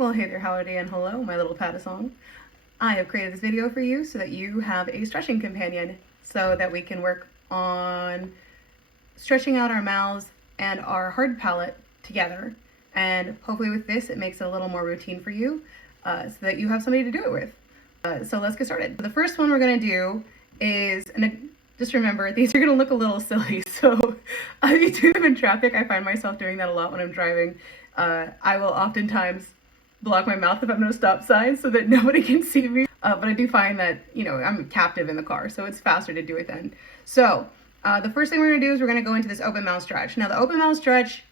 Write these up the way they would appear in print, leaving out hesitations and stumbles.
Well, hey there, howdy, and hello, my little padasong. I have created this video for you so that you have a stretching companion so that we can work on stretching out our mouths and our hard palate together. And hopefully with this, it makes it a little more routine for you so that you have somebody to do it with. So let's get started. The first one we're gonna do is, and just remember, these are gonna look a little silly. So if you do them in traffic, I find myself doing that a lot when I'm driving. I will oftentimes block my mouth if I'm no stop sign so that nobody can see me. But I do find that, I'm captive in the car, so it's faster to do it then. So the first thing we're gonna do is we're gonna go into this open mouth stretch. Now the open mouth stretch,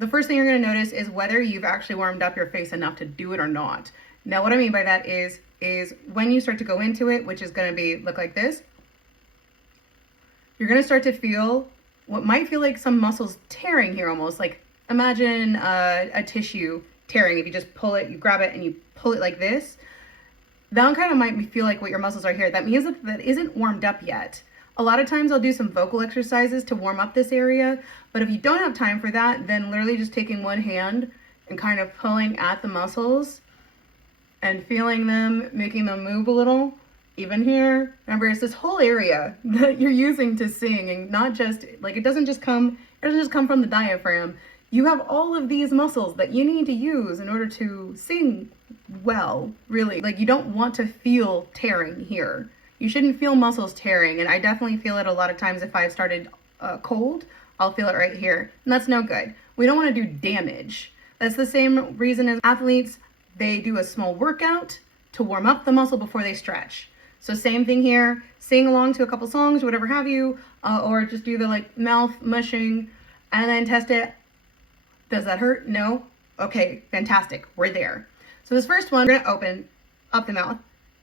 the first thing you're gonna notice is whether you've actually warmed up your face enough to do it or not. Now what I mean by that is when you start to go into it, which is gonna look like this, you're gonna start to feel what might feel like some muscles tearing here almost. Like imagine a tissue tearing. If you just pull it, you grab it and you pull it like this, that kind of might feel like what your muscles are here. That means that isn't warmed up yet. A lot of times I'll do some vocal exercises to warm up this area, but if you don't have time for that, then literally just taking one hand and kind of pulling at the muscles and feeling them, making them move a little. Even here, remember, it's this whole area that you're using to sing, and not just like it doesn't just come from the diaphragm. You have all of these muscles that you need to use in order to sing well, really. Like, you don't want to feel tearing here. You shouldn't feel muscles tearing, and I definitely feel it a lot of times if I've started cold. I'll feel it right here, and that's no good. We don't want to do damage. That's the same reason as athletes, they do a small workout to warm up the muscle before they stretch. So same thing here, sing along to a couple songs, whatever have you, or just do the mouth mushing and then test it. Does that hurt? No? Okay, fantastic, we're there. So this first one, we're gonna open up the mouth.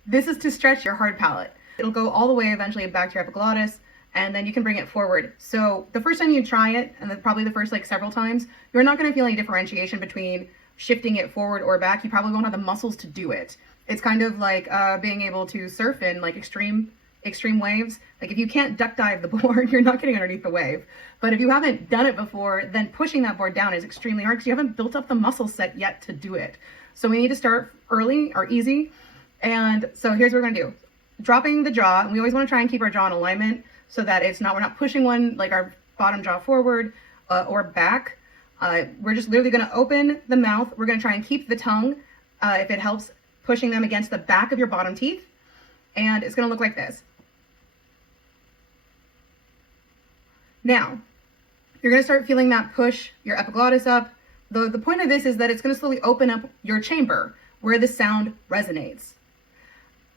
This is to stretch your hard palate. It'll go all the way eventually back to your epiglottis, and then you can bring it forward. So the first time you try it, and then probably the first several times, you're not gonna feel any differentiation between shifting it forward or back. You probably won't have the muscles to do it. It's kind of like being able to surf in extreme waves. Like if you can't duck dive the board, you're not getting underneath the wave. But if you haven't done it before, then pushing that board down is extremely hard because you haven't built up the muscle set yet to do it. So we need to start early or easy. And so here's what we're gonna do. Dropping the jaw, and we always wanna try and keep our jaw in alignment so that we're not pushing our bottom jaw forward or back. We're just literally gonna open the mouth. We're gonna try and keep the tongue, if it helps, pushing them against the back of your bottom teeth. And it's gonna look like this. Now, you're gonna start feeling that push your epiglottis up. The point of this is that it's gonna slowly open up your chamber where the sound resonates.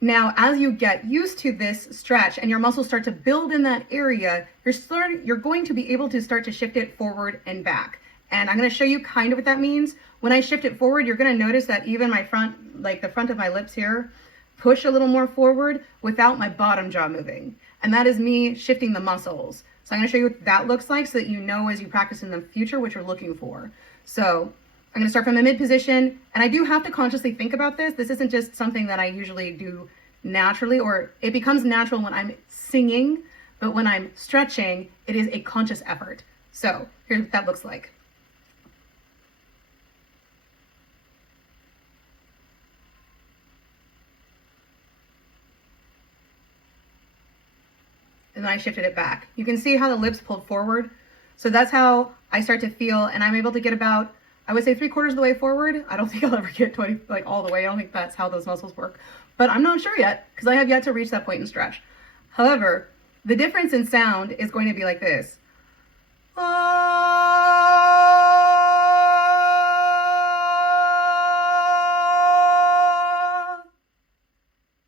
Now, as you get used to this stretch and your muscles start to build in that area, you're going to be able to start to shift it forward and back. And I'm gonna show you kind of what that means. When I shift it forward, you're gonna notice that even my front, the front of my lips here, push a little more forward without my bottom jaw moving. And that is me shifting the muscles. So I'm gonna show you what that looks like so that you know as you practice in the future what you're looking for. So I'm gonna start from the mid position, and I do have to consciously think about this. This isn't just something that I usually do naturally, or it becomes natural when I'm singing, but when I'm stretching, it is a conscious effort. So here's what that looks like. And then I shifted it back. You can see how the lips pulled forward. So that's how I start to feel, and I'm able to get about, I would say 3/4 of the way forward. I don't think I'll ever get 20, all the way. I don't think that's how those muscles work, but I'm not sure yet because I have yet to reach that point in stretch. However, the difference in sound is going to be like this.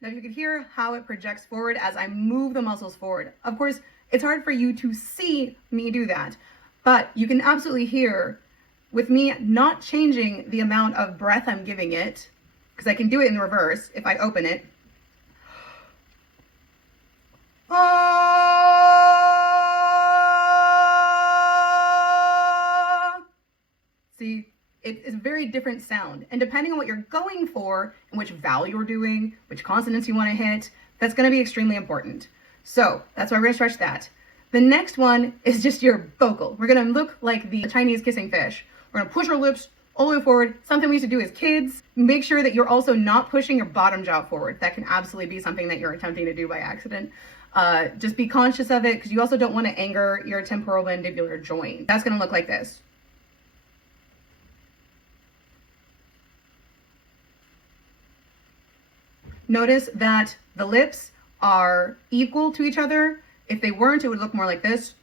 Now you can hear how it projects forward as I move the muscles forward. Of course, it's hard for you to see me do that, but you can absolutely hear with me not changing the amount of breath I'm giving it, because I can do it in reverse if I open it. See? It's a very different sound, and depending on what you're going for and which vowel you're doing, which consonants you want to hit, that's going to be extremely important. So that's why we're going to stretch that. The next one is just your vocal. We're going to look like the Chinese kissing fish. We're going to push our lips all the way forward. Something we used to do as kids. Make sure that you're also not pushing your bottom jaw forward. That can absolutely be something that you're attempting to do by accident. Just be conscious of it, because you also don't want to anger your temporal mandibular joint. That's going to look like this. Notice that the lips are equal to each other. If they weren't, it would look more like this.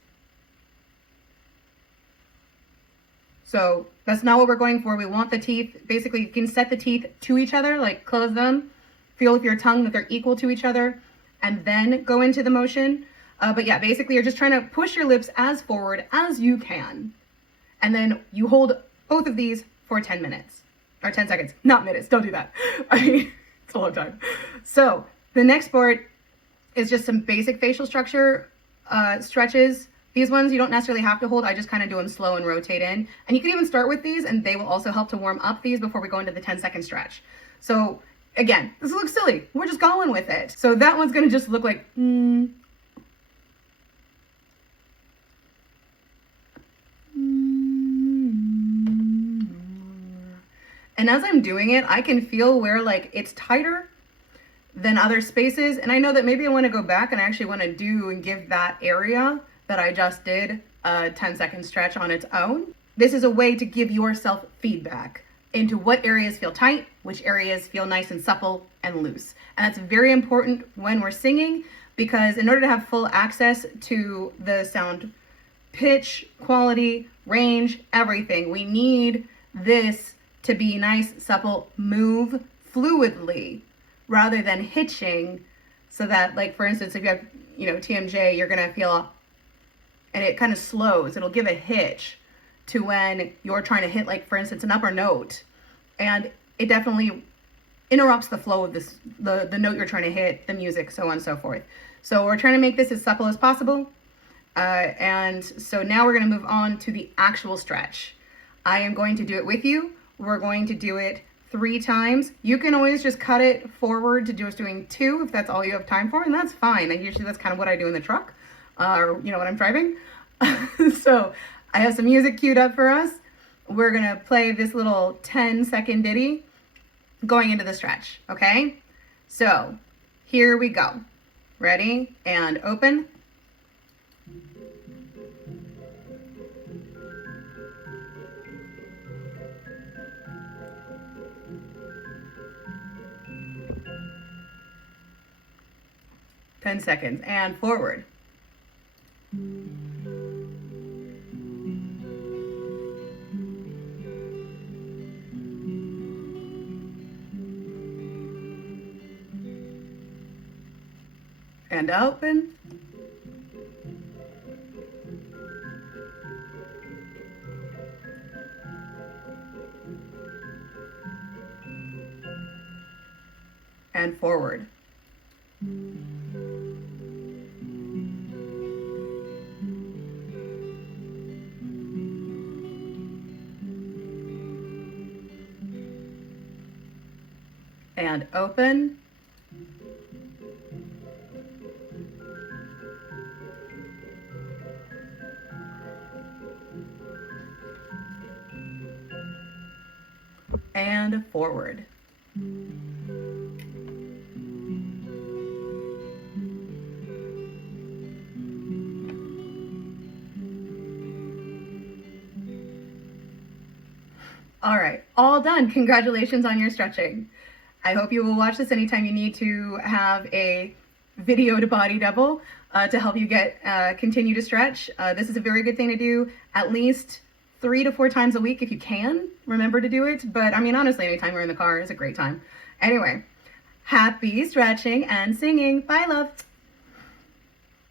So that's not what we're going for. We want the teeth, basically you can set the teeth to each other, like close them, feel with your tongue that they're equal to each other, and then go into the motion. But yeah, basically you're just trying to push your lips as forward as you can. And then you hold both of these for 10 minutes, or 10 seconds, not minutes, don't do that. I mean, it's a long time. So the next part is just some basic facial structure stretches. These ones you don't necessarily have to hold. I just kind of do them slow and rotate in. And you can even start with these, and they will also help to warm up these before we go into the 10-second stretch. So again, this looks silly. We're just going with it. So that one's going to just look like, And as I'm doing it, I can feel where like it's tighter than other spaces. And I know that maybe I want to go back and I actually want to do and give that area that I just did a 10-second stretch on its own. This is a way to give yourself feedback into what areas feel tight, which areas feel nice and supple and loose. And that's very important when we're singing, because in order to have full access to the sound pitch, quality, range, everything, we need this to be nice, supple, move fluidly rather than hitching, so that, like, for instance, if you have, TMJ, you're gonna feel, and it kind of slows, it'll give a hitch to when you're trying to hit, like, for instance, an upper note, and it definitely interrupts the flow of this, the note you're trying to hit, the music, so on and so forth. So we're trying to make this as supple as possible. And so now we're gonna move on to the actual stretch. I am going to do it with you. We're going to do it 3 times. You can always just cut it forward to just doing 2 if that's all you have time for, and that's fine. And usually that's kind of what I do in the truck, or when I'm driving. So I have some music queued up for us. We're gonna play this little 10-second ditty going into the stretch, okay? So here we go. Ready? And open. Ten seconds, and forward. And open. And forward. And open. And forward. All right, all done. Congratulations on your stretching. I hope you will watch this anytime you need to have a video to body double to help you get continue to stretch. This is a very good thing to do at least 3 to 4 times a week if you can. Remember to do it. But I mean, honestly, anytime you're in the car is a great time. Anyway, happy stretching and singing. Bye, love.